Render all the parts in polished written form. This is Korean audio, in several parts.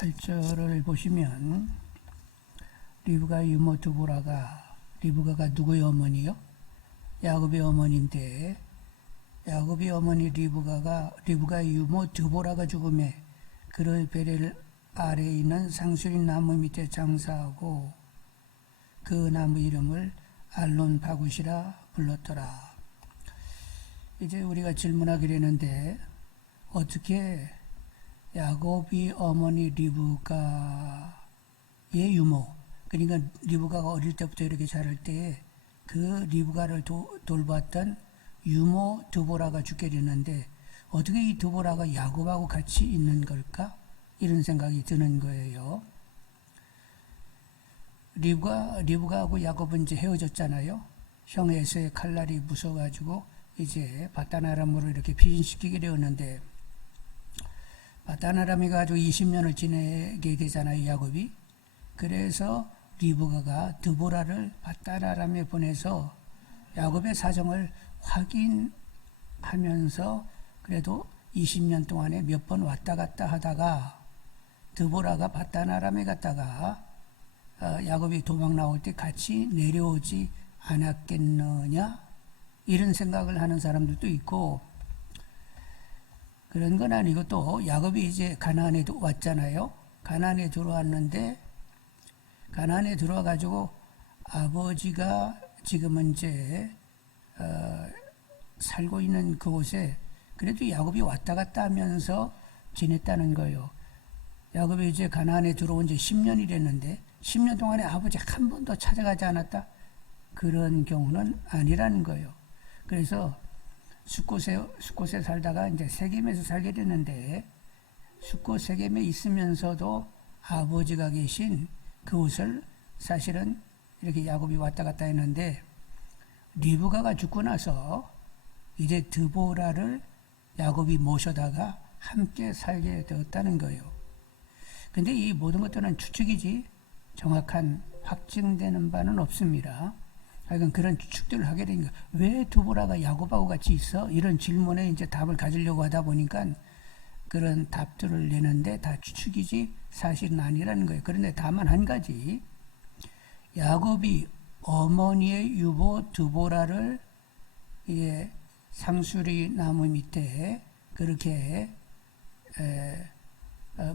8절을 보시면 리브가 유모 리브가가 누구의 어머니요? 야곱의 어머니인데 야곱의 어머니 리브가 유모 드보라가 죽음에 그를 베렐 아래에 있는 상수리 나무 밑에 장사하고 그 나무 이름을 알론 바굿이라 불렀더라. 이제 우리가 질문하게 되는데 어떻게 야곱이 어머니 리브가의 유모, 그러니까 리브가가 어릴 때부터 이렇게 자랄 때 그 리브가를 돌봤던 유모 드보라가 죽게 되는데 어떻게 이 드보라가 야곱하고 같이 있는 걸까? 이런 생각이 드는 거예요. 리브가하고 야곱은 이제 헤어졌잖아요. 형 에서의 칼날이 무서워가지고 이제 바단 아람으로 이렇게 피신시키게 되었는데 바단 아람이 가지고 20년을 지내게 되잖아요, 야곱이. 그래서 리브가가 드보라를 바단 아람에 보내서 야곱의 사정을 확인하면서 그래도 20년 동안에 몇 번 왔다 갔다 하다가 드보라가 바단 아람에 갔다가 야곱이 도망 나올 때 같이 내려오지 않았겠느냐, 이런 생각을 하는 사람들도 있고, 그런 건 아니고 또 야곱이 이제 가나안에 왔잖아요. 가나안에 들어왔는데 가나안에 들어와 가지고 아버지가 지금은 이제 살고 있는 그곳에 그래도 야곱이 왔다 갔다 하면서 지냈다는 거예요. 야곱이 이제 가나안에 들어온 지 10년이 됐는데 10년 동안에 아버지 한 번도 찾아가지 않았다? 그런 경우는 아니라는 거예요. 그래서 숫곳에 살다가 이제 세겜에서 살게 됐는데 숫곳 세겜에 있으면서도 아버지가 계신 그곳을 사실은 이렇게 야곱이 왔다 갔다 했는데 리브가가 죽고 나서 이제 드보라를 야곱이 모셔다가 함께 살게 되었다는 거예요. 근데 이 모든 것들은 추측이지 정확한 확증되는 바는 없습니다. 하여간 그런 추측들을 하게 되니까 왜 드보라가 야곱하고 같이 있어? 이런 질문에 이제 답을 가지려고 하다 보니까 그런 답들을 내는데 다 추측이지 사실은 아니라는 거예요. 그런데 다만 한 가지, 야곱이 어머니의 유모 드보라를 상수리 나무 밑에 그렇게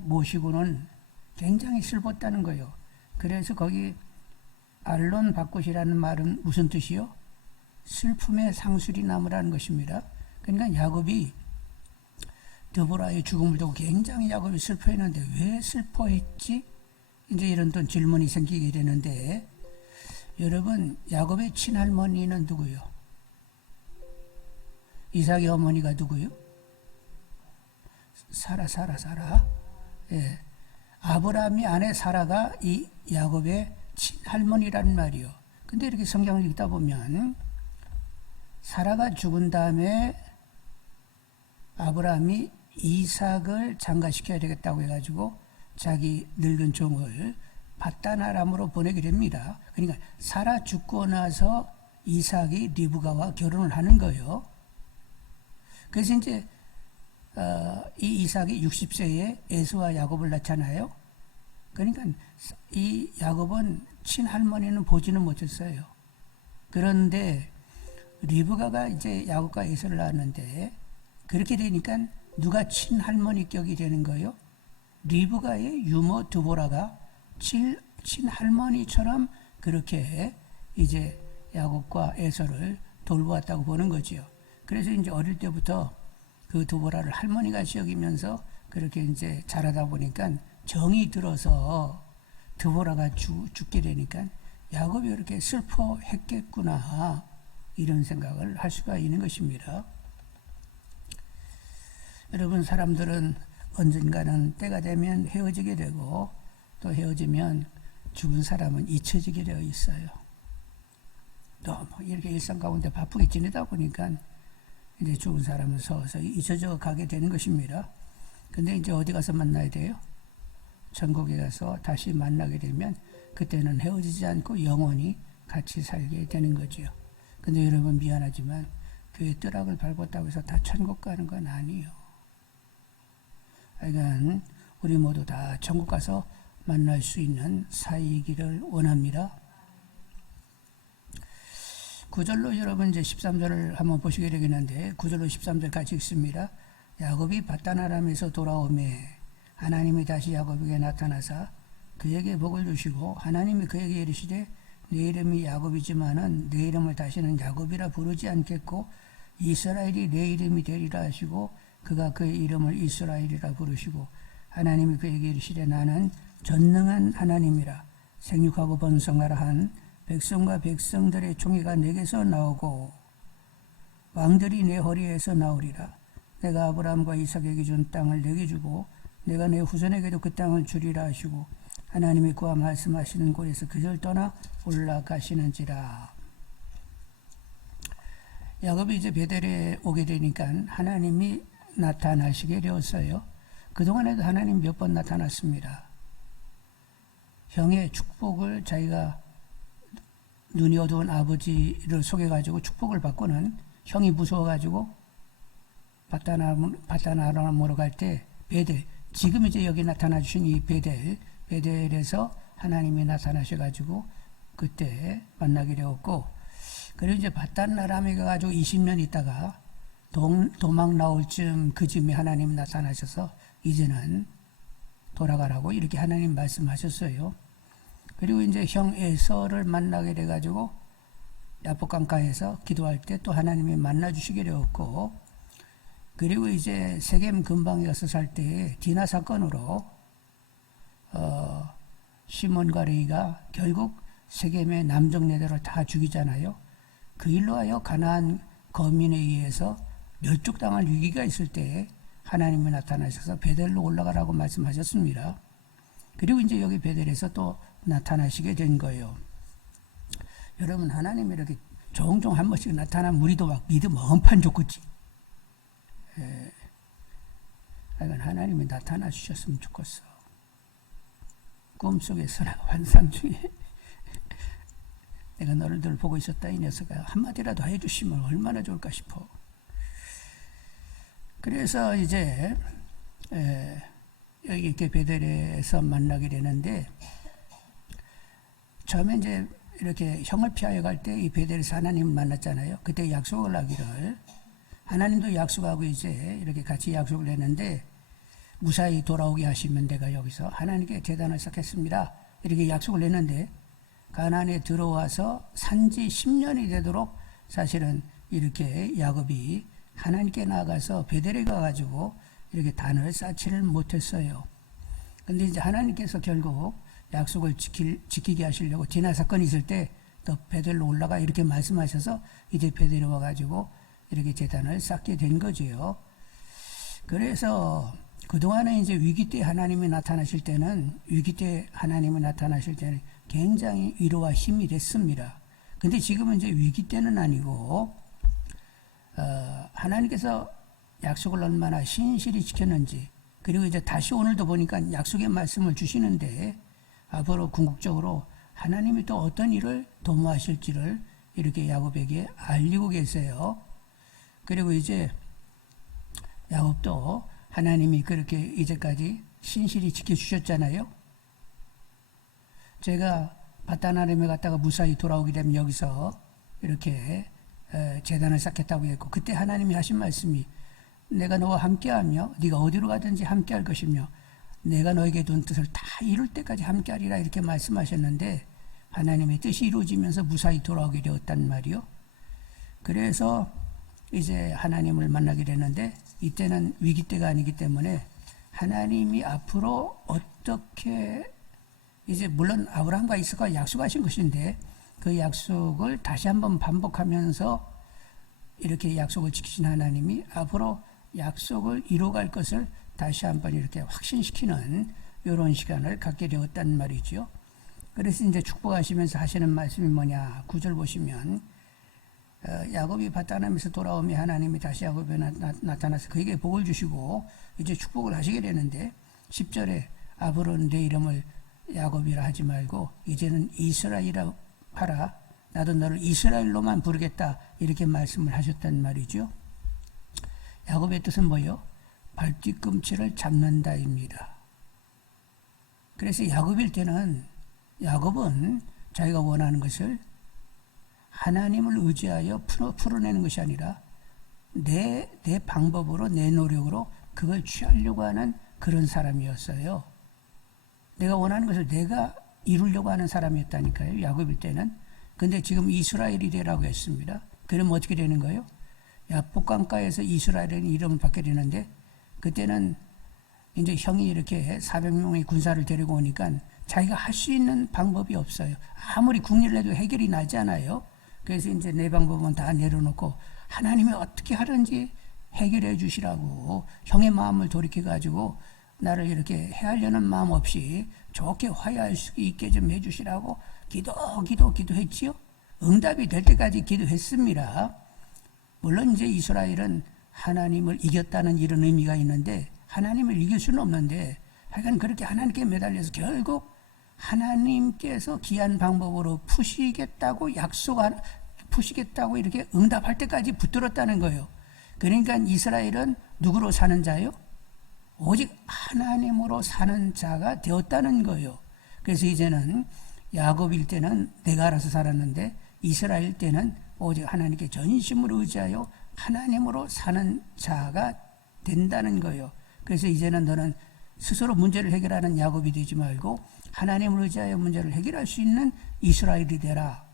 모시고는 굉장히 슬펐다는 거예요. 그래서 거기 알론 바굿이라는 말은 무슨 뜻이요? 슬픔의 상수리 나무라는 것입니다. 그러니까 야곱이 드보라의 죽음을 두고 굉장히 야곱이 슬퍼했는데 왜 슬퍼했지? 이제 이런 또 질문이 생기게 되는데, 여러분, 야곱의 친할머니는 누구요? 이삭의 어머니가 누구요? 사라. 예. 아브라함이 아내 사라가 이 야곱의 친할머니라는 말이요. 근데 이렇게 성경을 읽다 보면 사라가 죽은 다음에 아브라함이 이삭을 장가시켜야 되겠다고 해가지고 자기 늙은 종을 바단 아람으로 보내게 됩니다. 그러니까 사라 죽고 나서 이삭이 리브가와 결혼을 하는 거예요. 그래서 이제 이 이삭이 60세에 에서와 야곱을 낳잖아요. 그러니까 이 야곱은 친할머니는 보지는 못했어요. 그런데 리브가가 이제 야곱과 에서를 낳았는데 그렇게 되니까 누가 친할머니 격이 되는 거예요? 리브가의 유모 드보라가 친할머니처럼 그렇게 이제 야곱과 에서를 돌보았다고 보는 거지요. 그래서 이제 어릴 때부터 그 드보라를 할머니같이 여기면서 그렇게 이제 자라다 보니까 정이 들어서 드보라가 죽게 되니까 야곱이 이렇게 슬퍼했겠구나, 이런 생각을 할 수가 있는 것입니다. 여러분, 사람들은 언젠가는 때가 되면 헤어지게 되고 또 헤어지면 죽은 사람은 잊혀지게 되어 있어요. 너무 이렇게 일상 가운데 바쁘게 지내다 보니까 이제 죽은 사람은 서서 잊혀져 가게 되는 것입니다. 근데 이제 어디 가서 만나야 돼요? 천국에 가서 다시 만나게 되면 그때는 헤어지지 않고 영원히 같이 살게 되는 거지요. 근데 여러분, 미안하지만 교회 뜨락을 밟았다고 해서 다 천국 가는 건 아니에요. 하여간 우리 모두 다 천국 가서 만날 수 있는 사이이기를 원합니다. 9절로 여러분 이제 13절을 한번 보시게 되겠는데 9절로 13절 같이 읽습니다. 야곱이 밧단아람에서 돌아오매 하나님이 다시 야곱에게 나타나사 그에게 복을 주시고 하나님이 그에게 이르시되 내 이름이 야곱이지만은 내 이름을 다시는 야곱이라 부르지 않겠고 이스라엘이 내 이름이 되리라 하시고 그가 그의 이름을 이스라엘이라 부르시고 하나님이 그에게 이르시되 나는 전능한 하나님이라 생육하고 번성하라 한 백성과 백성들의 총회가 내게서 나오고 왕들이 내 허리에서 나오리라. 내가 아브라함과 이삭에게 준 땅을 내게 주고 내가 내 후손에게도 그 땅을 주리라 하시고 하나님이 그와 말씀하시는 곳에서 그절 떠나 올라가시는지라. 야곱이 이제 베델에 오게 되니까 하나님이 나타나시게 되었어요. 그동안에도 하나님 몇 번 나타났습니다. 형의 축복을 자기가 눈이 어두운 아버지를 속여가지고 축복을 받고는 형이 무서워가지고 밧단아람으로 갈 때 베델, 지금 이제 여기 나타나 주신 이 베델에서 하나님이 나타나셔가지고 그때 만나게 되었고, 그리고 이제 밧단아람에 가가지고 20년 있다가 도망 나올 그쯤에 하나님이 나타나셔서 이제는 돌아가라고 이렇게 하나님 말씀하셨어요. 그리고 이제 형 에서를 만나게 돼가지고 야복강가에서 기도할 때 또 하나님이 만나주시게 되었고, 그리고 이제 세겜 근방에 가서 살 때 디나 사건으로 시몬과 레이가 결국 세겜의 남정네들을 다 죽이잖아요. 그 일로 하여 가나안 거민에 의해서 멸족당할 위기가 있을 때 하나님이 나타나셔서 베델로 올라가라고 말씀하셨습니다. 그리고 이제 여기 베델에서 또 나타나시게 된 거예요. 여러분, 하나님이 이렇게 종종 한 번씩 나타나면 우리도 막 믿음 엄판 좋겠지. 하나님이 나타나 주셨으면 좋겠어. 꿈속에서나 환상 중에 내가 너를 늘 보고 있었다, 이 녀석아, 한마디라도 해주시면 얼마나 좋을까 싶어. 그래서 이제 여기 이렇게 베델에서 만나게 되는데, 처음에 이제 이렇게 형을 피하여 갈 때 이 베델에서 하나님 만났잖아요. 그때 약속을 하기를, 하나님도 약속하고 이제 이렇게 같이 약속을 했는데, 무사히 돌아오게 하시면 내가 여기서 하나님께 제단을 쌓겠습니다, 이렇게 약속을 했는데, 가나안에 들어와서 산지 10년이 되도록 사실은 이렇게 야곱이 하나님께 나아가서 베델에 가가지고 이렇게 단을 쌓지를 못했어요. 근데 이제 하나님께서 결국 약속을 지키게 하시려고 디나 사건이 있을 때 또 베델로 올라가 이렇게 말씀하셔서 이제 베델에 와가지고 이렇게 제단을 쌓게 된 거지요. 그래서 그동안에 이제 위기 때 하나님이 나타나실 때는 굉장히 위로와 힘이 됐습니다. 근데 지금은 이제 위기 때는 아니고, 하나님께서 약속을 얼마나 신실히 지켰는지, 그리고 이제 다시 오늘도 보니까 약속의 말씀을 주시는데, 앞으로 궁극적으로 하나님이 또 어떤 일을 도모하실지를 이렇게 야곱에게 알리고 계세요. 그리고 이제 야곱도 하나님이 그렇게 이제까지 신실히 지켜주셨잖아요. 제가 밧단아람에 갔다가 무사히 돌아오게 되면 여기서 이렇게 제단을 쌓겠다고 했고, 그때 하나님이 하신 말씀이 내가 너와 함께하며 네가 어디로 가든지 함께할 것이며 내가 너에게 둔 뜻을 다 이룰 때까지 함께하리라, 이렇게 말씀하셨는데 하나님의 뜻이 이루어지면서 무사히 돌아오게 되었단 말이요. 그래서 이제 하나님을 만나게 되는데, 이때는 위기 때가 아니기 때문에 하나님이 앞으로 어떻게, 이제 물론 아브라함과 이삭과 약속하신 것인데 그 약속을 다시 한번 반복하면서 이렇게 약속을 지키신 하나님이 앞으로 약속을 이루어갈 것을 다시 한번 이렇게 확신시키는 이런 시간을 갖게 되었단 말이죠. 그래서 이제 축복하시면서 하시는 말씀이 뭐냐, 9절 보시면 야곱이 밧단아람에서 돌아오며 하나님이 다시 야곱에 나타나서 그에게 복을 주시고 이제 축복을 하시게 되는데, 10절에 앞으로는 내 이름을 야곱이라 하지 말고 이제는 이스라엘이라 하라, 나도 너를 이스라엘로만 부르겠다, 이렇게 말씀을 하셨단 말이죠. 야곱의 뜻은 뭐요? 발뒤꿈치를 잡는다입니다. 그래서 야곱일 때는 야곱은 자기가 원하는 것을 하나님을 의지하여 풀어내는 것이 아니라 내 방법으로 내 노력으로 그걸 취하려고 하는 그런 사람이었어요. 내가 원하는 것을 내가 이루려고 하는 사람이었다니까요. 야곱일 때는. 근데 지금 이스라엘이 되라고 했습니다. 그러면 어떻게 되는 거예요? 야복강가에서 이스라엘이라는 이름을 받게 되는데 그때는 이제 형이 이렇게 400명의 군사를 데리고 오니까 자기가 할 수 있는 방법이 없어요. 아무리 궁리를 해도 해결이 나지 않아요. 그래서 이제 내 방법은 다 내려놓고 하나님이 어떻게 하든지 해결해 주시라고 형의 마음을 돌이켜가지고 나를 이렇게 해하려는 마음 없이 좋게 화해할 수 있게 좀 해주시라고 기도했지요. 응답이 될 때까지 기도했습니다. 물론 이제 이스라엘은 하나님을 이겼다는 이런 의미가 있는데 하나님을 이길 수는 없는데 하여간 그렇게 하나님께 매달려서 결국 하나님께서 귀한 방법으로 푸시겠다고 이렇게 응답할 때까지 붙들었다는 거예요. 그러니까 이스라엘은 누구로 사는 자요? 오직 하나님으로 사는 자가 되었다는 거예요. 그래서 이제는 야곱일 때는 내가 알아서 살았는데 이스라엘 때는 오직 하나님께 전심으로 의지하여 하나님으로 사는 자가 된다는 거예요. 그래서 이제는 너는 스스로 문제를 해결하는 야곱이 되지 말고 하나님을 의지하여 문제를 해결할 수 있는 이스라엘이 되라.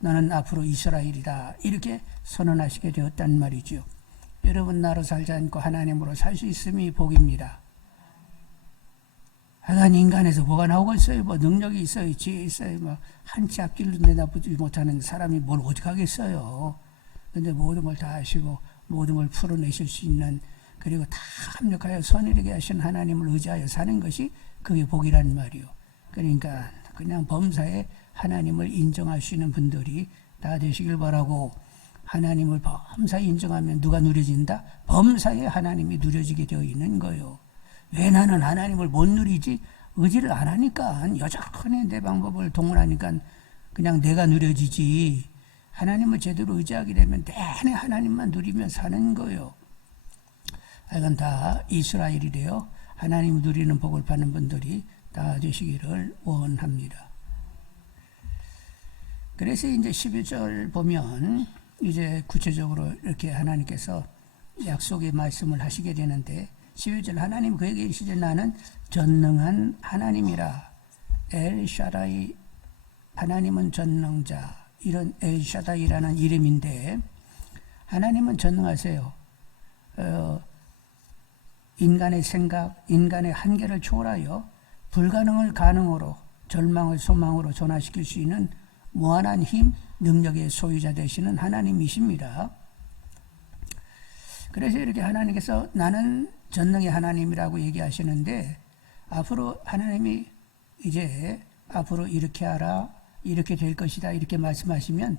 너는 앞으로 이스라엘이다. 이렇게 선언하시게 되었단 말이죠. 여러분 나로 살지 않고 하나님으로 살 수 있음이 복입니다. 하여간 인간에서 뭐가 나오겠어요? 뭐 능력이 있어요, 지혜 있어요. 뭐 한치 앞길도 내다보지 못하는 사람이 뭘 어떻게 하겠어요? 근데 모든 걸 다 하시고 모든 걸 풀어내실 수 있는 그리고 다 합력하여 선이르게 하신 하나님을 의지하여 사는 것이 그게 복이란 말이요. 그러니까 그냥 범사에 하나님을 인정할 수 있는 분들이 다 되시길 바라고 하나님을 범사에 인정하면 누가 누려진다? 범사에 하나님이 누려지게 되어 있는 거예요. 왜 나는 하나님을 못 누리지? 의지를 안 하니까 여전히 내 방법을 동원하니까 그냥 내가 누려지지. 하나님을 제대로 의지하게 되면 내내 하나님만 누리며 사는 거예요. 하여간 다 이스라엘이 되어 하나님을 누리는 복을 받는 분들이 다 되시기를 원합니다. 그래서 이제 12절 보면 이제 구체적으로 이렇게 하나님께서 약속의 말씀을 하시게 되는데 12절 하나님 그에게 이르시되 나는 전능한 하나님이라. 엘샤다이 하나님은 전능자. 이런 엘샤다이라는 이름인데 하나님은 전능하세요. 인간의 생각, 인간의 한계를 초월하여 불가능을 가능으로 절망을 소망으로 전환시킬 수 있는 무한한 힘, 능력의 소유자 되시는 하나님이십니다. 그래서 이렇게 하나님께서 나는 전능의 하나님이라고 얘기하시는데 앞으로 하나님이 이제 앞으로 이렇게 하라, 이렇게 될 것이다 이렇게 말씀하시면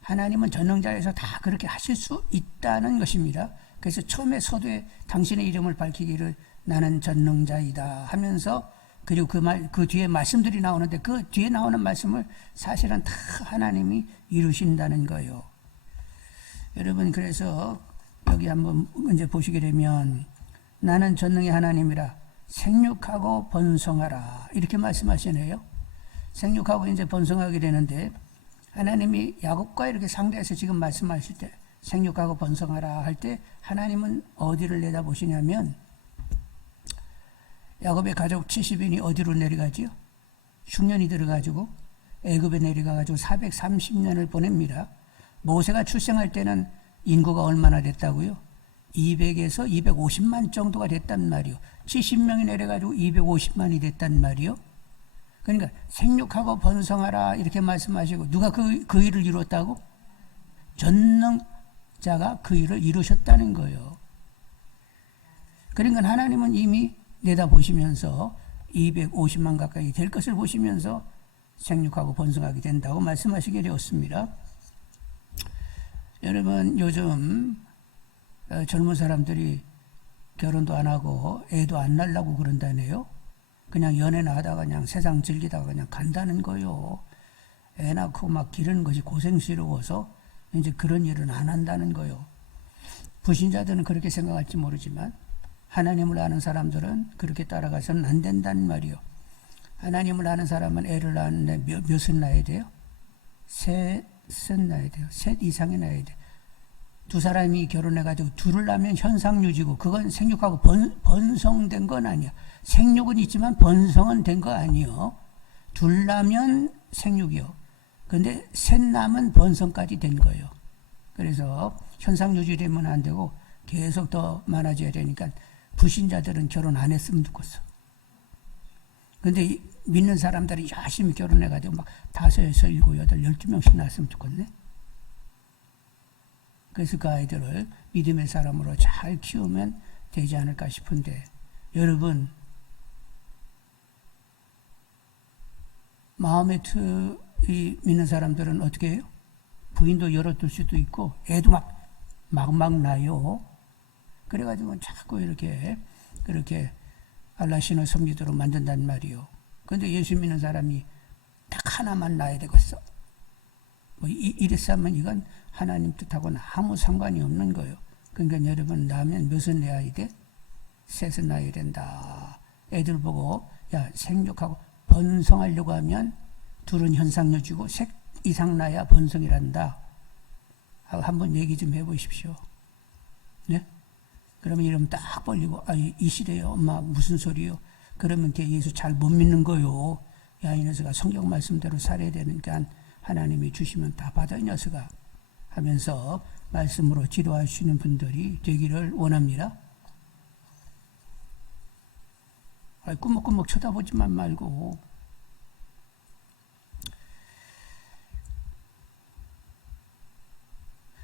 하나님은 전능자에서 다 그렇게 하실 수 있다는 것입니다. 그래서 처음에 서두에 당신의 이름을 밝히기를 나는 전능자이다 하면서 그리고 그 뒤에 말씀들이 나오는데 그 뒤에 나오는 말씀을 사실은 다 하나님이 이루신다는 거예요. 여러분 그래서 여기 한번 이제 보시게 되면 나는 전능의 하나님이라 생육하고 번성하라 이렇게 말씀하시네요. 생육하고 이제 번성하게 되는데 하나님이 야곱과 이렇게 상대해서 지금 말씀하실 때 생육하고 번성하라 할 때 하나님은 어디를 내다보시냐면 야곱의 가족 70인이 어디로 내려가지요? 흉년이 들어가지고 애굽에 내려가가지고 430년을 보냅니다. 모세가 출생할 때는 인구가 얼마나 됐다고요? 200에서 250만 정도가 됐단 말이요. 70명이 내려가지고 250만이 됐단 말이요. 그러니까 생육하고 번성하라 이렇게 말씀하시고 누가 그 일을 이뤘다고? 전능자가 그 일을 이루셨다는 거예요. 그러니까 하나님은 이미 내다보시면서 250만 가까이 될 것을 보시면서 생육하고 번성하게 된다고 말씀하시게 되었습니다. 여러분 요즘 젊은 사람들이 결혼도 안 하고 애도 안 낳으려고 그런다네요. 그냥 연애나 하다가 그냥 세상 즐기다가 그냥 간다는 거요. 애 낳고 막 기르는 것이 고생스러워서 이제 그런 일은 안 한다는 거요. 불신자들은 그렇게 생각할지 모르지만 하나님을 아는 사람들은 그렇게 따라가서는 안 된다는 말이요. 하나님을 아는 사람은 애를 낳는데 몇은 낳아야 돼요? 셋은 낳아야 돼요. 셋 이상이 낳아야 돼요. 두 사람이 결혼해가지고 둘을 낳으면 현상유지고 그건 생육하고 번성된 건 아니야. 생육은 있지만 번성은 된 거 아니요. 둘 낳으면 생육이요. 근데 셋 낳으면 번성까지 된 거예요. 그래서 현상유지되면 안 되고 계속 더 많아져야 되니까 불신자들은 결혼 안 했으면 좋겠어. 근데 믿는 사람들이 열심히 결혼해가지고 막 5, 6, 7, 8, 12명씩 낳았으면 좋겠네. 그래서 그 아이들을 믿음의 사람으로 잘 키우면 되지 않을까 싶은데, 여러분 마음의 틀이 믿는 사람들은 어떻게 해요? 부인도 열어둘 수도 있고 애도 막 나요. 그래가지고 자꾸 이렇게 그렇게 알라신을 섬기도록 만든단 말이요. 근데 예수 믿는 사람이 딱 하나만 낳아야 되겠어. 뭐 이래서 하면 이건 하나님 뜻하고는 아무 상관이 없는 거예요. 그러니까 여러분 낳으면 몇은 낳아야 돼? 셋은 낳아야 된다. 애들 보고 야 생육하고 번성하려고 하면 둘은 현상유지고 셋 이상 낳아야 번성이란다. 한번 얘기 좀 해보십시오. 네? 그러면 이러면 딱 벌리고 이 시대에 엄마 무슨 소리요? 그러면 걔 예수 잘 못 믿는 거요. 야 이 녀석아 성경 말씀대로 살아야 되니까 하나님이 주시면 다 받아 이 녀석아 하면서 말씀으로 지도하시는 분들이 되기를 원합니다. 꾸벅꾸벅 쳐다보지만 말고.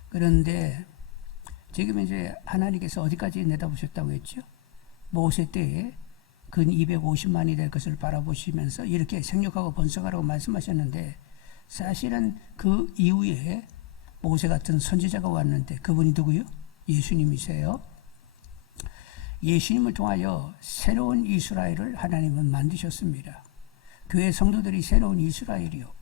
그런데 지금 이제 하나님께서 어디까지 내다보셨다고 했죠? 모세 때에 근 250만이 될 것을 바라보시면서 이렇게 생육하고 번성하라고 말씀하셨는데, 사실은 그 이후에 모세 같은 선지자가 왔는데 그분이 누구요? 예수님이세요. 예수님을 통하여 새로운 이스라엘을 하나님은 만드셨습니다. 교회 성도들이 새로운 이스라엘이요.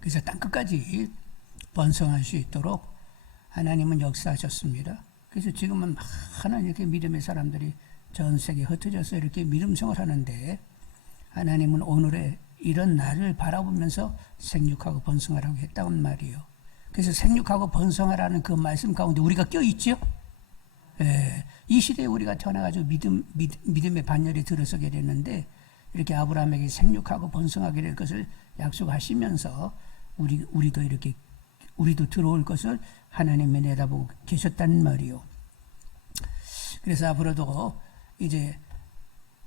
그래서 땅끝까지 번성할 수 있도록 하나님은 역사하셨습니다. 그래서 지금은 많은 이렇게 믿음의 사람들이 전 세계에 흩어져서 이렇게 믿음 생활하는데, 하나님은 오늘의 이런 날을 바라보면서 생육하고 번성하라고 했다는 말이에요. 그래서 생육하고 번성하라는 그 말씀 가운데 우리가 껴있죠? 예, 이 시대에 우리가 태어나가지고 믿음의 반열에 들어서게 됐는데, 이렇게 아브라함에게 생육하고 번성하게 될 것을 약속하시면서 우리도 들어올 것을 하나님이 내다보고 계셨다는 말이요. 그래서 앞으로도 이제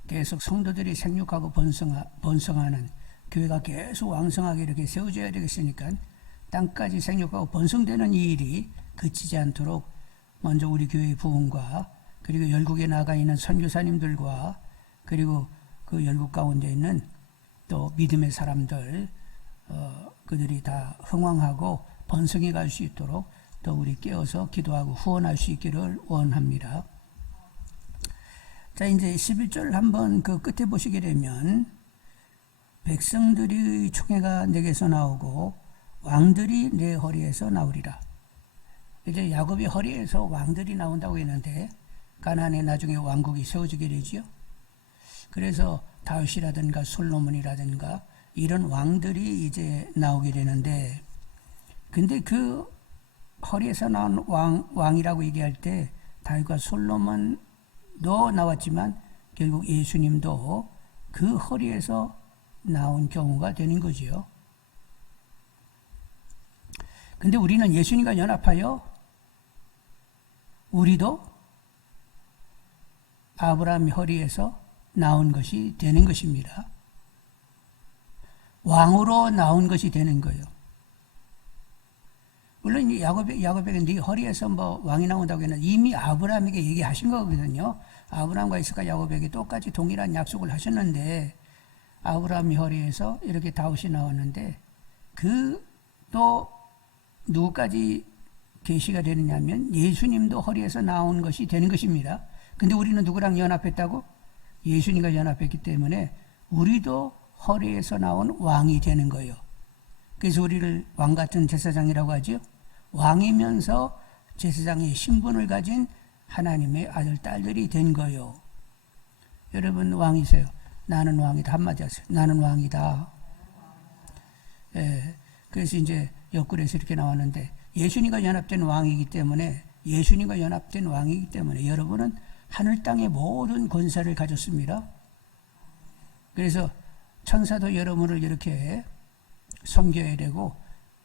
계속 성도들이 생육하고 번성하는 교회가 계속 왕성하게 이렇게 세워져야 되겠으니까 땅까지 생육하고 번성되는 이 일이 그치지 않도록 먼저 우리 교회의 부흥과, 그리고 열국에 나가 있는 선교사님들과, 그리고 그 열국 가운데 있는 또 믿음의 사람들, 그들이 다 흥왕하고 번성해 갈 수 있도록 또 우리 깨어서 기도하고 후원할 수 있기를 원합니다. 자, 이제 11절 한번 그 끝에 보시게 되면, 백성들의 총회가 내게서 나오고 왕들이 내 허리에서 나오리라. 이제 야곱의 허리에서 왕들이 나온다고 했는데, 가나안에 나중에 왕국이 세워지게 되지요. 그래서 다윗이라든가 솔로몬이라든가 이런 왕들이 이제 나오게 되는데, 근데 그 허리에서 나온 왕이라고 얘기할 때 다윗과 솔로몬도 나왔지만 결국 예수님도 그 허리에서 나온 경우가 되는 거지요. 근데 우리는 예수님과 연합하여 우리도 아브라함 허리에서 나온 것이 되는 것입니다. 왕으로 나온 것이 되는 거예요. 물론 야곱에게 네 허리에서 뭐 왕이 나온다고 했는데 이미 아브라함에게 얘기하신 거거든요. 아브라함과 이스가 야곱에게 똑같이 동일한 약속을 하셨는데, 아브라함의 허리에서 이렇게 다윗이 나왔는데, 그 또 누구까지 계시가 되느냐면 예수님도 허리에서 나온 것이 되는 것입니다. 근데 우리는 누구랑 연합했다고? 예수님과 연합했기 때문에 우리도 허리에서 나온 왕이 되는 거예요. 그래서 우리를 왕같은 제사장이라고 하죠. 왕이면서 제사장의 신분을 가진 하나님의 아들, 딸들이 된 거요. 여러분 왕이세요. 나는 왕이다. 한마디 하세요. 나는 왕이다. 예, 그래서 이제 옆구리에서 이렇게 나왔는데 예수님과 연합된 왕이기 때문에 예수님과 연합된 왕이기 때문에 여러분은 하늘 땅의 모든 권세를 가졌습니다. 그래서 천사도 여러분을 이렇게 섬겨야 되고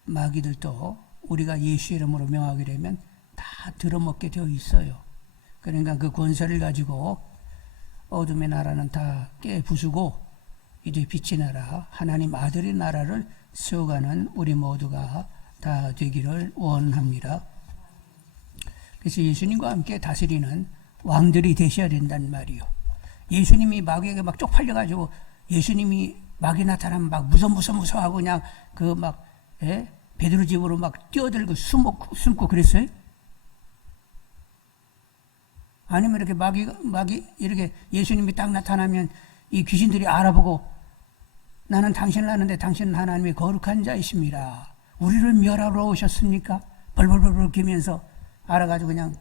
마귀들도 우리가 예수 이름으로 명하게 되면 다 들어먹게 되어 있어요. 그러니까 그 권세를 가지고 어둠의 나라는 다 깨부수고 이제 빛의 나라, 하나님 아들의 나라를 세워가는 우리 모두가 다 되기를 원합니다. 그래서 예수님과 함께 다스리는 왕들이 되셔야 된단 말이요. 예수님이 마귀에게 막 쪽팔려가지고 예수님이 마귀 나타나면 막 무서워하고 그냥 그 막 베드로 집으로 막 뛰어들고 숨고 그랬어요? 아니면 이렇게 마귀 이렇게 예수님이 딱 나타나면 이 귀신들이 알아보고 나는 당신을 아는데 당신은 하나님의 거룩한 자이십니다. 우리를 멸하러 오셨습니까? 벌벌벌벌 기면서 알아가지고 그냥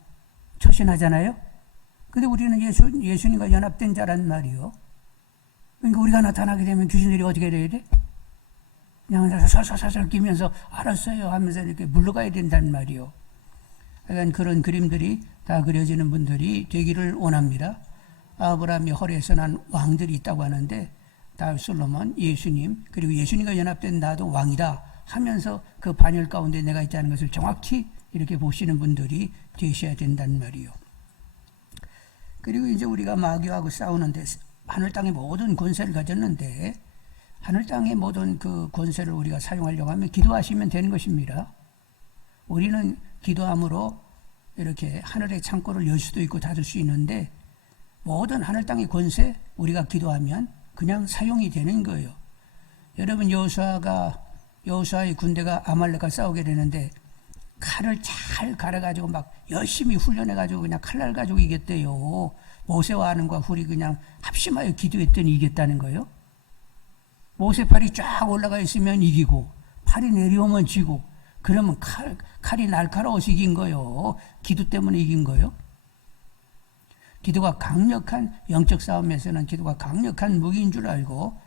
초신하잖아요. 근데 우리는 예수님과 연합된 자란 말이요. 그러니까 우리가 나타나게 되면 귀신들이 어떻게 해야 돼? 그냥 살살살살 끼면서 알았어요 하면서 이렇게 물러가야 된단 말이요. 그러니까 그런 그림들이 다 그려지는 분들이 되기를 원합니다. 아브라함의 허리에서 난 왕들이 있다고 하는데 다윗, 솔로몬, 예수님 그리고 예수님과 연합된 나도 왕이다 하면서 그 반열 가운데 내가 있다는 것을 정확히 이렇게 보시는 분들이 되셔야 된단 말이요. 그리고 이제 우리가 마귀하고 싸우는데 하늘 땅의 모든 권세를 가졌는데 하늘 땅의 모든 그 권세를 우리가 사용하려고 하면 기도하시면 되는 것입니다. 우리는 기도함으로 이렇게 하늘의 창고를 열 수도 있고 닫을 수 있는데 모든 하늘 땅의 권세 우리가 기도하면 그냥 사용이 되는 거예요. 여러분 여호수아의 군대가 아말렉과 싸우게 되는데 칼을 잘 갈아가지고 막 열심히 훈련해가지고 그냥 칼날 가지고 이겼대요. 모세와 아론과 훌이 그냥 합심하여 기도했더니 이겼다는 거예요. 모세 팔이 쫙 올라가 있으면 이기고 팔이 내려오면 지고 그러면 칼이 날카로워서 이긴 거예요. 기도 때문에 이긴 거예요. 기도가 강력한 영적 싸움에서는 기도가 강력한 무기인 줄 알고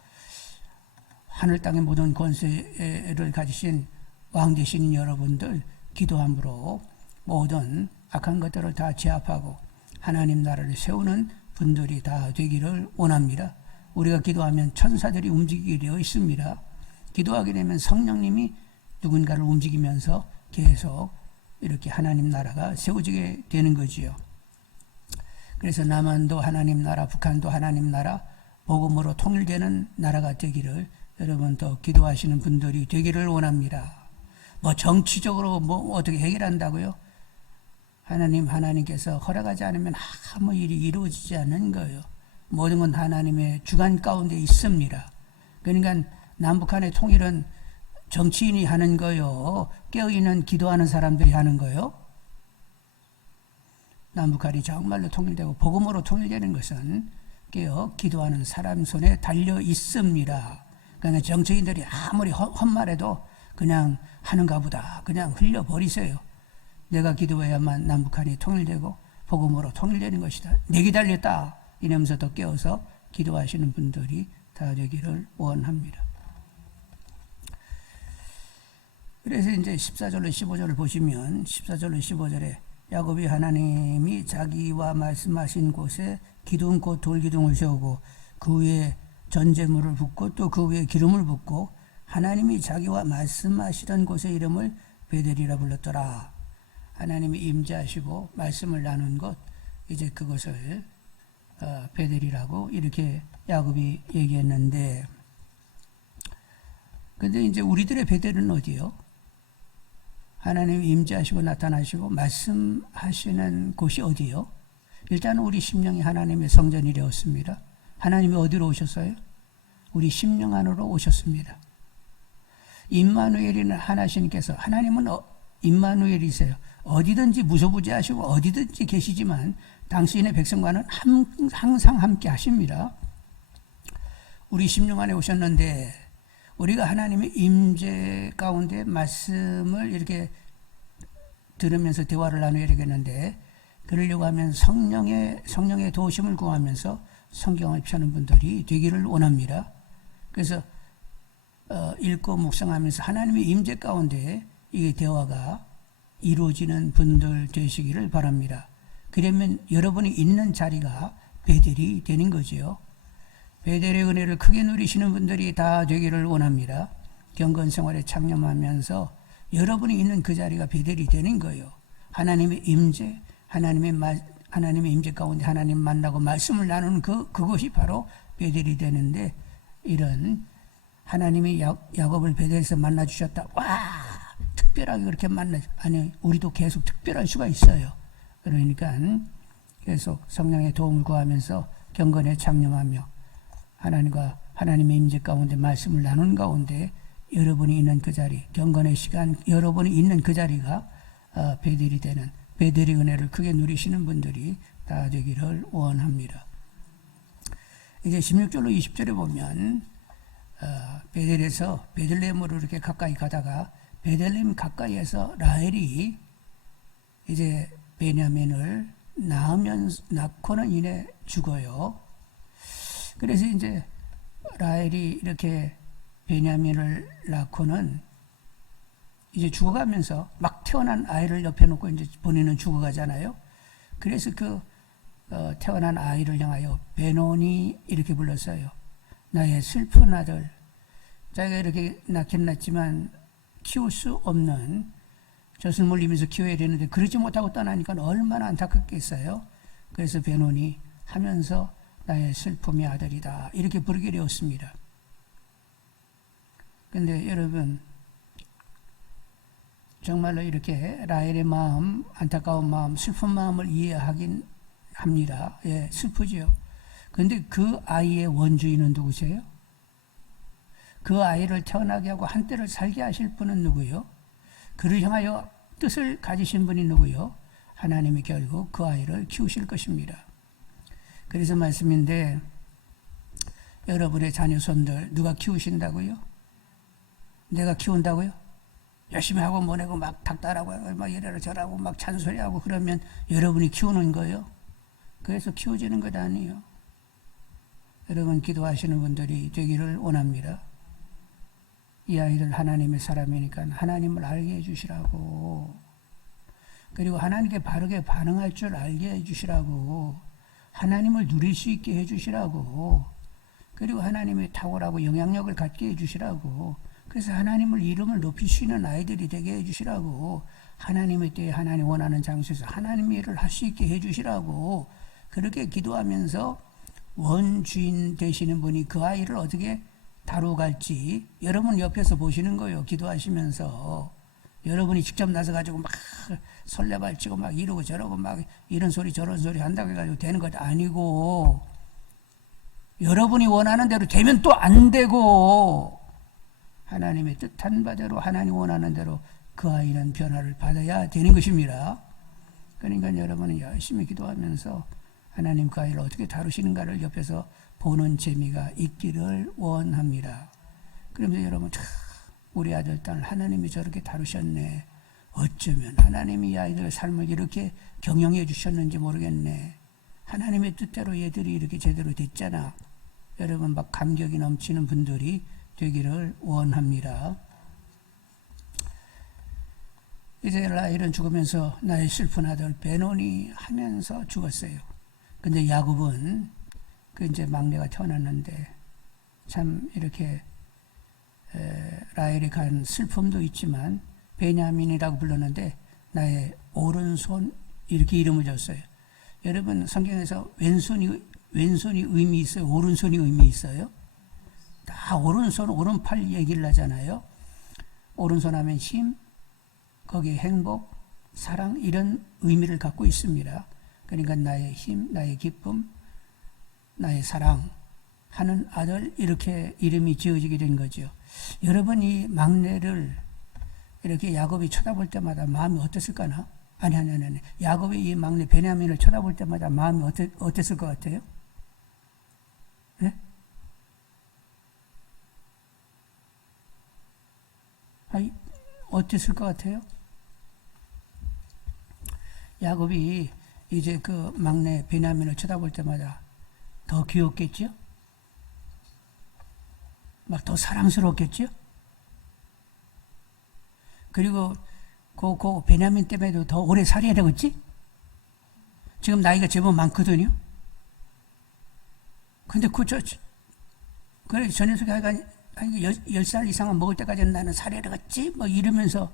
하늘 땅의 모든 권세를 가지신 왕 되시는 여러분들 기도함으로 모든 악한 것들을 다 제압하고 하나님 나라를 세우는 분들이 다 되기를 원합니다. 우리가 기도하면 천사들이 움직이게 되어 있습니다. 기도하게 되면 성령님이 누군가를 움직이면서 계속 이렇게 하나님 나라가 세워지게 되는 거지요. 그래서 남한도 하나님 나라, 북한도 하나님 나라, 복음으로 통일되는 나라가 되기를 여러분 더 기도하시는 분들이 되기를 원합니다. 뭐 정치적으로 뭐 어떻게 해결한다고요? 하나님께서 허락하지 않으면 아무 일이 이루어지지 않는 거예요. 모든 건 하나님의 주관 가운데 있습니다. 그러니까 남북한의 통일은 정치인이 하는 거요. 깨어있는 기도하는 사람들이 하는 거요. 남북한이 정말로 통일되고 복음으로 통일되는 것은 깨어 기도하는 사람 손에 달려 있습니다. 그러니까 정치인들이 아무리 헛말해도 그냥 하는가 보다 그냥 흘려버리세요. 내가 기도해야만 남북한이 통일되고 복음으로 통일되는 것이다. 내게 달렸다. 이러면서 더 깨어서 기도하시는 분들이 다 되기를 원합니다. 그래서 이제 14절로 15절을 보시면 14절로 15절에 야곱이 하나님이 자기와 말씀하신 곳에 기둥 곧 돌기둥을 세우고 그 위에 전제물을 붓고 또 그 위에 기름을 붓고 하나님이 자기와 말씀하시던 곳의 이름을 베델이라 불렀더라. 하나님이 임재하시고 말씀을 나눈 것 이제 그것을 베델이라고 이렇게 야곱이 얘기했는데 근데 이제 우리들의 베델은 어디요? 하나님이 임재하시고 나타나시고 말씀하시는 곳이 어디요? 일단 우리 심령이 하나님의 성전이 되었습니다. 하나님이 어디로 오셨어요? 우리 심령 안으로 오셨습니다. 임마누엘이는 하나님께서 하나님은 임마누엘이세요. 어디든지 무소부재하시고 어디든지 계시지만 당신의 백성과는 항상 함께 하십니다. 우리 심령 안에 오셨는데 우리가 하나님의 임재 가운데 말씀을 이렇게 들으면서 대화를 나누어야 되겠는데 그러려고 하면 성령의 도우심을 구하면서 성경을 펴는 분들이 되기를 원합니다. 그래서 읽고 묵상하면서 하나님의 임재 가운데 이 대화가 이루어지는 분들 되시기를 바랍니다. 그러면 여러분이 있는 자리가 베델이 되는 거죠. 베델의 은혜를 크게 누리시는 분들이 다 되기를 원합니다. 경건 생활에 창념하면서 여러분이 있는 그 자리가 베델이 되는 거예요. 하나님의 임재, 하나님의 임재 가운데 하나님 만나고 말씀을 나누는 그것이 바로 베델이 되는데, 이런 하나님이 야곱을 베델에서 만나 주셨다. 와, 특별하게 그렇게 아니, 우리도 계속 특별할 수가 있어요. 그러니까 계속 성령의 도움을 구하면서 경건에 창념하며 하나님의 임재 가운데 말씀을 나누는 가운데 여러분이 있는 그 자리, 경건의 시간, 여러분이 있는 그 자리가 베델이 되는, 베델의 은혜를 크게 누리시는 분들이 다 되기를 원합니다. 이제 16절로 20절에 보면 베델에서 베들레헴으로 이렇게 가까이 가다가 베들레헴 가까이에서 라헬이 이제 베냐민을 낳고는 이내 죽어요. 그래서 이제 라헬이 이렇게 베냐민을 낳고는 이제 죽어가면서 막 태어난 아이를 옆에 놓고 이제 본인은 죽어가잖아요. 그래서 그 태어난 아이를 향하여 베노니 이렇게 불렀어요. 나의 슬픈 아들. 자기가 이렇게 낳긴 낳지만 키울 수 없는, 젖을 물리면서 키워야 되는데 그러지 못하고 떠나니까 얼마나 안타깝겠어요. 그래서 베노니 하면서 나의 슬픔의 아들이다 이렇게 부르게 되었습니다. 근데 여러분, 정말로 이렇게 라헬의 마음, 안타까운 마음, 슬픈 마음을 이해하긴 합니다. 예, 슬프죠. 근데 그 아이의 원주인은 누구세요? 그 아이를 태어나게 하고 한때를 살게 하실 분은 누구요? 그를 향하여 뜻을 가지신 분이 누구요? 하나님이 결국 그 아이를 키우실 것입니다. 그래서 말씀인데, 여러분의 자녀손들 누가 키우신다고요? 내가 키운다고요? 열심히 하고 보내고 막 닥달하고 막 이래라 저라고 막 잔소리하고 그러면 여러분이 키우는 거예요? 그래서 키워지는 것 아니에요. 여러분 기도하시는 분들이 되기를 원합니다. 이 아이들 하나님의 사람이니까 하나님을 알게 해주시라고, 그리고 하나님께 바르게 반응할 줄 알게 해주시라고, 하나님을 누릴 수 있게 해주시라고, 그리고 하나님의 탁월하고 영향력을 갖게 해주시라고, 그래서 하나님을 이름을 높일 수 있는 아이들이 되게 해주시라고, 하나님의 때에 하나님 원하는 장소에서 하나님의 일을 할 수 있게 해주시라고, 그렇게 기도하면서 원주인 되시는 분이 그 아이를 어떻게 다루갈지 여러분 옆에서 보시는 거예요. 기도하시면서 여러분이 직접 나서가지고 막 설레발치고 막 이러고 저러고 막 이런 소리 저런 소리 한다고 해가지고 되는 것 아니고, 여러분이 원하는 대로 되면 또 안 되고, 하나님의 뜻한 바대로 하나님 원하는 대로 그 아이는 변화를 받아야 되는 것입니다. 그러니까 여러분은 열심히 기도하면서 하나님 그 아이를 어떻게 다루시는가를 옆에서 보는 재미가 있기를 원합니다. 그러면서 여러분, 우리 아들 딸 하나님이 저렇게 다루셨네. 어쩌면 하나님이 이 아이들 삶을 이렇게 경영해 주셨는지 모르겠네. 하나님의 뜻대로 얘들이 이렇게 제대로 됐잖아. 여러분 막 감격이 넘치는 분들이 되기를 원합니다. 이제 라헬은 죽으면서 나의 슬픈 아들 베노니 하면서 죽었어요. 근데 야곱은 그 이제 막내가 태어났는데 참 이렇게 라헬이 간 슬픔도 있지만 베냐민이라고 불렀는데 나의 오른손 이렇게 이름을 줬어요. 여러분 성경에서 왼손이 의미 있어요? 오른손이 의미 있어요? 다 오른손 오른팔 얘기를 하잖아요. 오른손 하면 힘, 거기에 행복, 사랑 이런 의미를 갖고 있습니다. 그러니까 나의 힘, 나의 기쁨, 나의 사랑 하는 아들 이렇게 이름이 지어지게 된 거죠. 여러분 이 막내를 이렇게 야곱이 쳐다볼 때마다 마음이 어땠을까나? 아니. 야곱이 이 막내 베냐민을 쳐다볼 때마다 마음이 어땠을 것 같아요? 네? 아니, 어땠을 것 같아요? 야곱이 이제 그 막내 베냐민을 쳐다볼 때마다 더 귀엽겠죠? 막 더 사랑스럽겠죠? 그리고 그 베냐민 때문에도 더 오래 살아야 되겠지? 지금 나이가 제법 많거든요. 근데 그래, 저 녀석이 하여간 10살 이상은 먹을 때까지는 나는 살아야 되겠지? 뭐 이러면서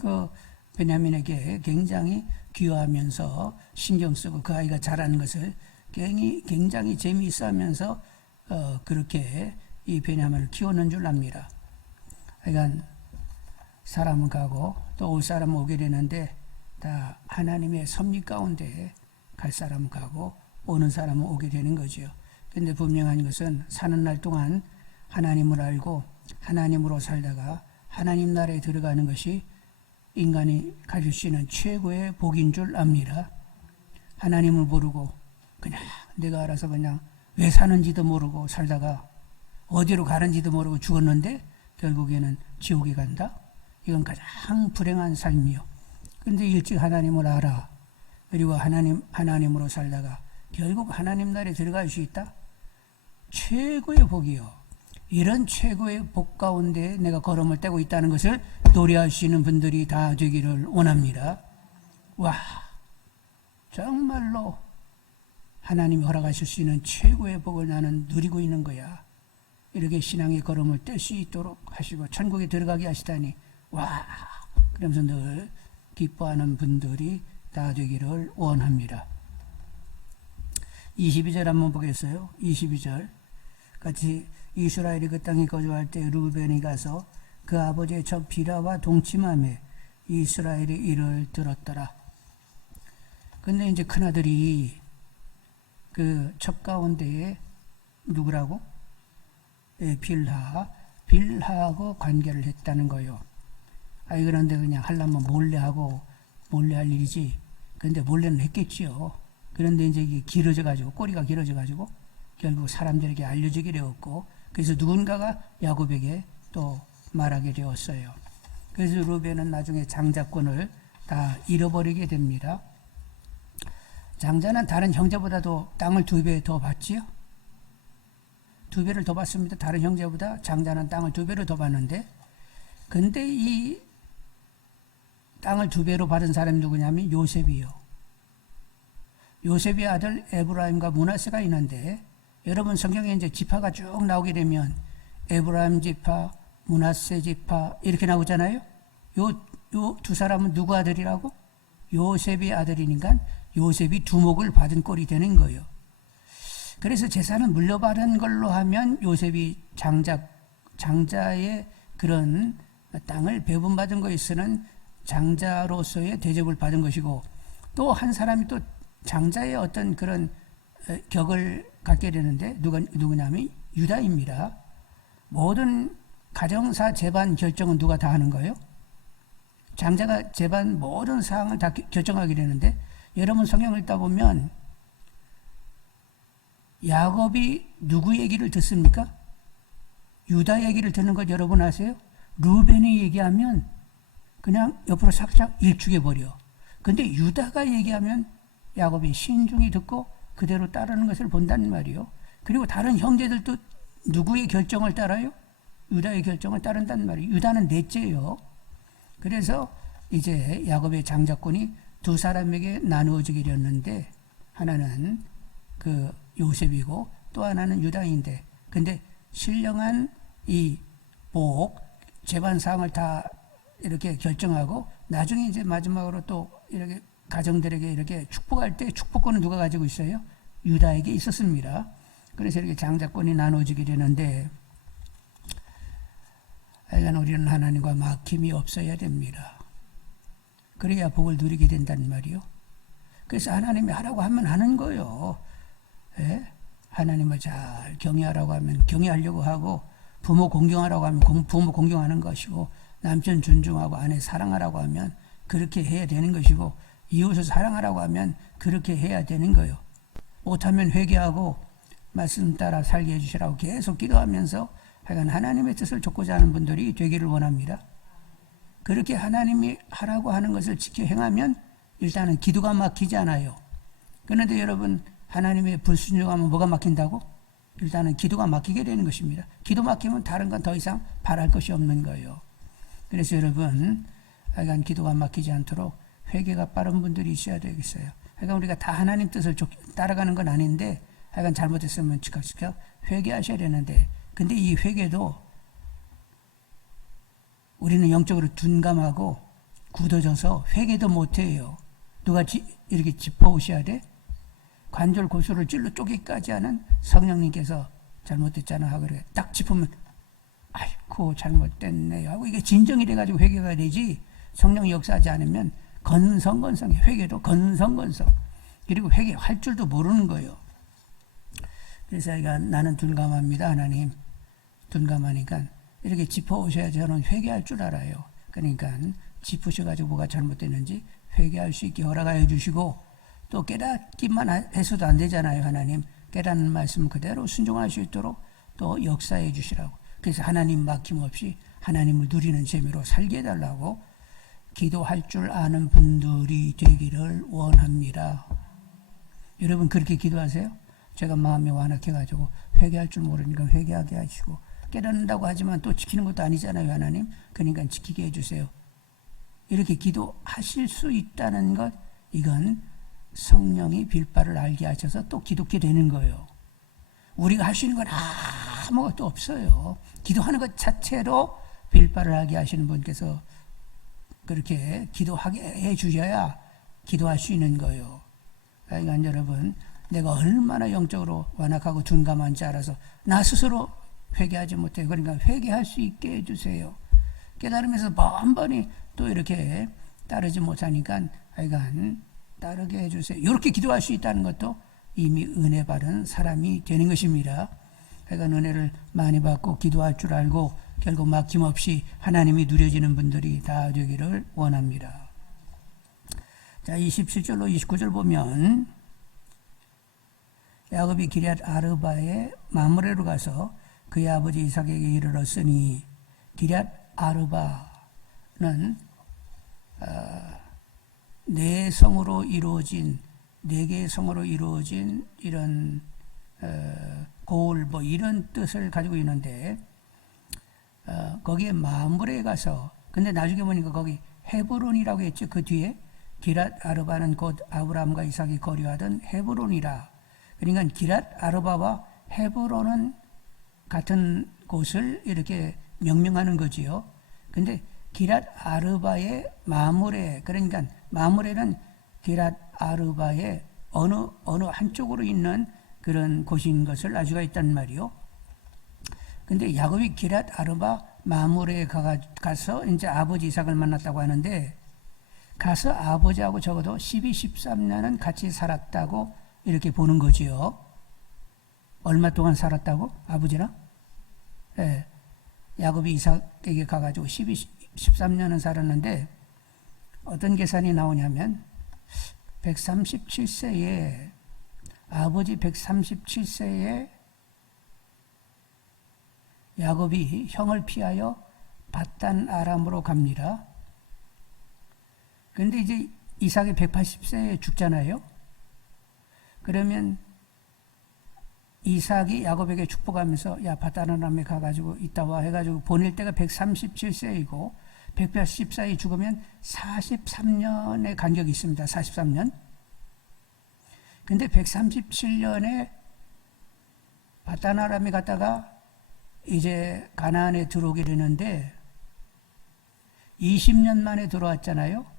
그 베냐민에게 굉장히 귀여워하면서 신경 쓰고 그 아이가 자라는 것을 굉장히 재미있어 하면서 그렇게 이 베냐민을 키우는 줄 압니다. 하여간 사람은 가고 또 올 사람은 오게 되는데 다 하나님의 섭리 가운데 갈 사람은 가고 오는 사람은 오게 되는 거죠. 그런데 분명한 것은 사는 날 동안 하나님을 알고 하나님으로 살다가 하나님 나라에 들어가는 것이 인간이 가질 수 있는 최고의 복인 줄 압니다. 하나님을 모르고 그냥 내가 알아서 그냥 왜 사는지도 모르고 살다가 어디로 가는지도 모르고 죽었는데 결국에는 지옥에 간다? 이건 가장 불행한 삶이요. 근데 일찍 하나님을 알아. 그리고 하나님으로 살다가 결국 하나님 나라에 들어갈 수 있다? 최고의 복이요. 이런 최고의 복 가운데 내가 걸음을 떼고 있다는 것을 노래할 수 있는 분들이 다 되기를 원합니다. 와, 정말로 하나님이 허락하실 수 있는 최고의 복을 나는 누리고 있는 거야. 이렇게 신앙의 걸음을 뗄 수 있도록 하시고 천국에 들어가게 하시다니 와, 그러면서 늘 기뻐하는 분들이 다 되기를 원합니다. 22절 한번 보겠어요. 22절 같이 이스라엘이 그 땅에 거주할 때 루벤이 가서 그 아버지의 적 비라와 동침하며 이스라엘의 일을 들었더라. 근데 이제 큰아들이 그 적 가운데에 누구라고? 빌하하고 관계를 했다는 거예요. 그런데 그냥 하려면 몰래 하고 몰래 할 일이지. 그런데 몰래는 했겠지요. 그런데 이제 이게 길어져가지고 꼬리가 길어져가지고 결국 사람들에게 알려지게 되었고 그래서 누군가가 야곱에게 또 말하게 되었어요. 그래서 루벤은 나중에 장자권을 다 잃어버리게 됩니다. 장자는 다른 형제보다도 땅을 2배 더 받지요. 2배를 더 받습니다. 다른 형제보다 장자는 땅을 2배로 더 받는데 근데 이 땅을 2배로 받은 사람이 누구냐면 요셉이요. 요셉의 아들 에브라임과 므낫세가 있는데 여러분 성경에 이제 지파가 쭉 나오게 되면 에브라임 지파, 므낫세 지파 이렇게 나오잖아요. 요 두 사람은 누구 아들이라고? 요셉의 아들이니까 요셉이 두목을 받은 꼴이 되는 거예요. 그래서 재산을 물려받은 걸로 하면 요셉이 장자의 그런 땅을 배분받은 것에 있어서는 장자로서의 대접을 받은 것이고 또 한 사람이 또 장자의 어떤 그런 격을 갖게 되는데 누구냐면 유다입니다. 모든 가정사 재반 결정은 누가 다 하는 거예요? 장자가 재반 모든 사항을 다 결정하게 되는데 여러분 성경을 읽다 보면 야곱이 누구 얘기를 듣습니까? 유다 얘기를 듣는 것 여러분 아세요? 루벤이 얘기하면 그냥 옆으로 싹싹 일축해버려. 근데 유다가 얘기하면 야곱이 신중히 듣고 그대로 따르는 것을 본다는 말이요. 그리고 다른 형제들도 누구의 결정을 따라요? 유다의 결정을 따른다는 말이에요. 유다는 넷째예요. 그래서 이제 야곱의 장자권이 2 사람에게 나누어지게 되었는데 하나는 그 요셉이고 또 하나는 유다인데 근데 신령한 이 복 재반사항을 다 이렇게 결정하고 나중에 이제 마지막으로 또 이렇게 가정들에게 이렇게 축복할 때 축복권은 누가 가지고 있어요? 유다에게 있었습니다. 그래서 이렇게 장자권이 나눠지게 되는데 하여간 우리는 하나님과 막힘이 없어야 됩니다. 그래야 복을 누리게 된다는 말이요. 그래서 하나님이 하라고 하면 하는 거예요. 예? 하나님을 잘 경외하라고 하면 경외하려고 하고 부모 공경하라고 하면 부모 공경하는 것이고 남편 존중하고 아내 사랑하라고 하면 그렇게 해야 되는 것이고 이웃을 사랑하라고 하면 그렇게 해야 되는 거예요. 못하면 회개하고 말씀 따라 살게 해주시라고 계속 기도하면서 하여간 하나님의 뜻을 좇고자 하는 분들이 되기를 원합니다. 그렇게 하나님이 하라고 하는 것을 지켜 행하면 일단은 기도가 막히잖아요. 그런데 여러분, 하나님의 불순종하면 뭐가 막힌다고? 일단은 기도가 막히게 되는 것입니다. 기도 막히면 다른 건 더 이상 바랄 것이 없는 거예요. 그래서 여러분, 하여간 기도가 막히지 않도록 회개가 빠른 분들이 있어야 되겠어요. 하여간 우리가 다 하나님 뜻을 따라가는 건 아닌데, 하여간 잘못했으면 즉각 회개하셔야 되는데, 근데 이 회개도 우리는 영적으로 둔감하고 굳어져서 회개도 못해요. 누가 이렇게 짚어오셔야 돼? 관절 고수를 찔러 쪼개기까지 하는 성령님께서 잘못됐잖아 하고 그래 딱 짚으면 아이고 잘못됐네요 하고 이게 진정이 돼가지고 회개가 되지, 성령이 역사하지 않으면 건성건성해. 회개도 건성건성. 그리고 회개할 줄도 모르는 거예요. 그래서 나는 둔감합니다. 하나님 둔감하니까 이렇게 짚어오셔야 저는 회개할 줄 알아요. 그러니까 짚으셔가지고 뭐가 잘못됐는지 회개할 수 있게 허락하여 주시고, 또 깨닫기만 해서도 안 되잖아요. 하나님 깨닫는 말씀 그대로 순종할 수 있도록 또 역사해 주시라고. 그래서 하나님 막힘없이 하나님을 누리는 재미로 살게 해달라고 기도할 줄 아는 분들이 되기를 원합니다. 여러분 그렇게 기도하세요? 제가 마음이 완악해가지고 회개할 줄 모르니까 회개하게 하시고, 깨닫는다고 하지만 또 지키는 것도 아니잖아요. 하나님 그러니까 지키게 해주세요. 이렇게 기도하실 수 있다는 것, 이건 성령이 빌바를 알게 하셔서 또 기독게 되는 거예요. 우리가 할 수 있는 건 아무것도 없어요. 기도하는 것 자체로 빌바를 알게 하시는 분께서 그렇게 기도하게 해 주셔야 기도할 수 있는 거예요. 그러니까 여러분, 내가 얼마나 영적으로 완악하고 둔감한지 알아서 나 스스로 회개하지 못해요. 그러니까 회개할 수 있게 해주세요. 깨달으면서 번번이 또 이렇게 따르지 못하니까 하여간 따르게 해주세요. 이렇게 기도할 수 있다는 것도 이미 은혜 받은 사람이 되는 것입니다. 하여간 은혜를 많이 받고 기도할 줄 알고 결국 막힘없이 하나님이 누려지는 분들이 다 되기를 원합니다. 자, 27절로 29절 보면 야곱이 기럇 아르바의 마므레로 가서 그의 아버지 이삭에게 이르렀으니, 기럇 아르바는 네 성으로 이루어진, 네 개의 성으로 이루어진 이런 고을 뭐 이런 뜻을 가지고 있는데, 거기에 마므레에 가서, 근데 나중에 보니까 거기 헤브론이라고 했죠. 그 뒤에 기럇 아르바는 곧 아브라함과 이삭이 거류하던 헤브론이라. 그러니까 기럇 아르바와 헤브론은 같은 곳을 이렇게 명명하는 거지요. 근데 기럇 아르바의 마므레, 그러니까 마므레는 기럇 아르바의 어느 한쪽으로 있는 그런 곳인 것을 알 수가 있단 말이요. 근데 야곱이 기럇 아르바 마므레에 가서 이제 아버지 이삭을 만났다고 하는데, 가서 아버지하고 적어도 12, 13년은 같이 살았다고 이렇게 보는 거지요. 얼마 동안 살았다고? 아버지랑? 예. 야곱이 이삭에게 가가지고 12, 13년은 살았는데, 어떤 계산이 나오냐면 137세에 아버지 137세에 야곱이 형을 피하여 밧단 아람으로 갑니다. 그런데 이제 이삭이 180세에 죽잖아요. 그러면 이삭이 야곱에게 축복하면서 야 밧단 아람에 가가지고 있다 와 해가지고 보낼 때가 137세이고 180세에 죽으면 43년의 간격이 있습니다. 43년. 근데 137년에 밧단 아람에 갔다가 이제 가나안에 들어오게 되는데 20년 만에 들어왔잖아요.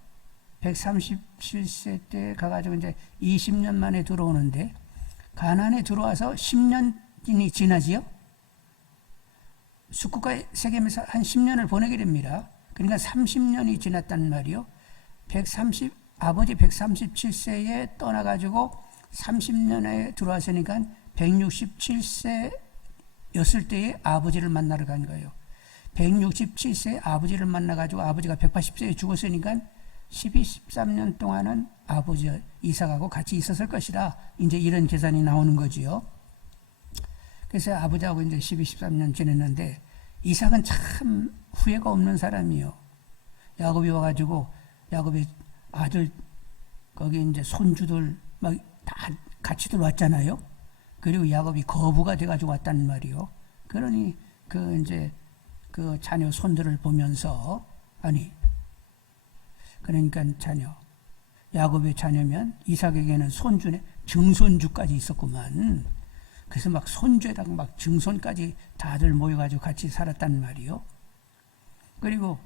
137세 때 가가지고 이제 20년 만에 들어오는데, 가나안에 들어와서 10년이 지나지요. 숙국과 세겜에서 한 10년을 보내게 됩니다. 그러니까 30년이 지났단 말이요. 아버지 137세에 떠나가지고 30년에 들어왔으니까 167세였을 때에 아버지를 만나러 간 거예요. 167세 아버지를 만나가지고 아버지가 180세에 죽었으니까 12, 13년 동안은 아버지 이삭하고 같이 있었을 것이다. 이제 이런 계산이 나오는 거지요. 그래서 아버지하고 이제 12, 13년 지냈는데, 이삭은 참 후회가 없는 사람이요. 야곱이 와가지고 야곱의 아들 거기 이제 손주들 막 다 같이 들어왔잖아요. 그리고 야곱이 거부가 돼가지고 왔단 말이요. 그러니 그 이제 그 자녀 손들을 보면서 아니 그러니까 자녀 야곱의 자녀면 이삭에게는 손주네 증손주까지 있었구만. 그래서 막 손주에다가 막 증손까지 다들 모여가지고 같이 살았단 말이요. 그리고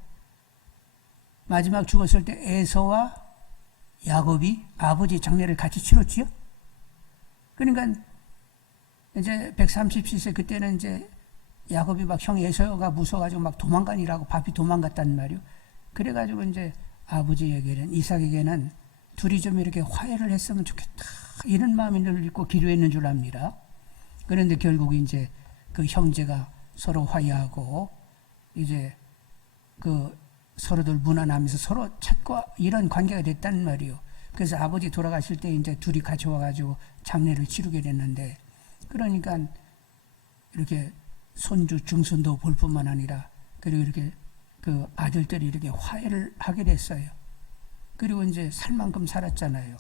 마지막 죽었을 때 에서와 야곱이 아버지 장례를 같이 치렀지요. 그러니까 이제 137세 그때는 이제 야곱이 막 형 에서가 무서워가지고 막 도망가니라고 밥이 도망갔단 말이요. 그래가지고 이제 아버지에게는 이삭에게는 둘이 좀 이렇게 화해를 했으면 좋겠다 이런 마음이 늘 있고 기도했는 줄 압니다. 그런데 결국 이제 그 형제가 서로 화해하고 이제 그 서로들 무난하면서 서로 찾고 이런 관계가 됐단 말이요. 그래서 아버지 돌아가실 때 이제 둘이 같이 와가지고 장례를 치르게 됐는데 그러니까 이렇게 손주 증손도 볼 뿐만 아니라 그리고 이렇게 그 아들들이 이렇게 화해를 하게 됐어요. 그리고 이제 살 만큼 살았잖아요.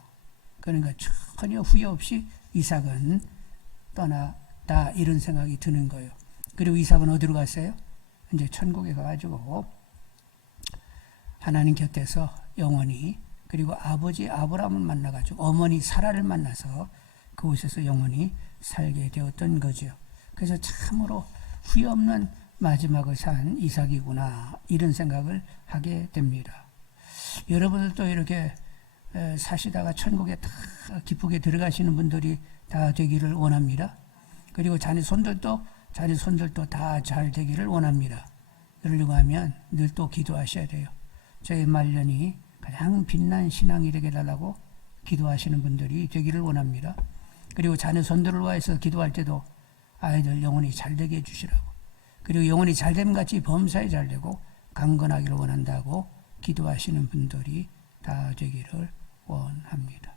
그러니까 전혀 후회 없이 이삭은 떠났다 이런 생각이 드는 거예요. 그리고 이삭은 어디로 갔어요? 이제 천국에 가가지고 하나님 곁에서 영원히 그리고 아버지 아브라함을 만나가지고 어머니 사라를 만나서 그곳에서 영원히 살게 되었던 거죠. 그래서 참으로 후회 없는 마지막을 산 이삭이구나 이런 생각을 하게 됩니다. 여러분들도 이렇게 사시다가 천국에 다 기쁘게 들어가시는 분들이 다 되기를 원합니다. 그리고 자녀 손들도 다 잘 되기를 원합니다. 그러려고 하면 늘 또 기도하셔야 돼요. 저의 말년이 가장 빛난 신앙이 되게 달라고 기도하시는 분들이 되기를 원합니다. 그리고 자녀 손들을 위해서 기도할 때도 아이들 영혼이 잘 되게 해주시라고 그리고 영혼이 잘됨 같이 범사에 잘 되고 강건하기를 원한다고 기도하시는 분들이 다 되기를 원합니다.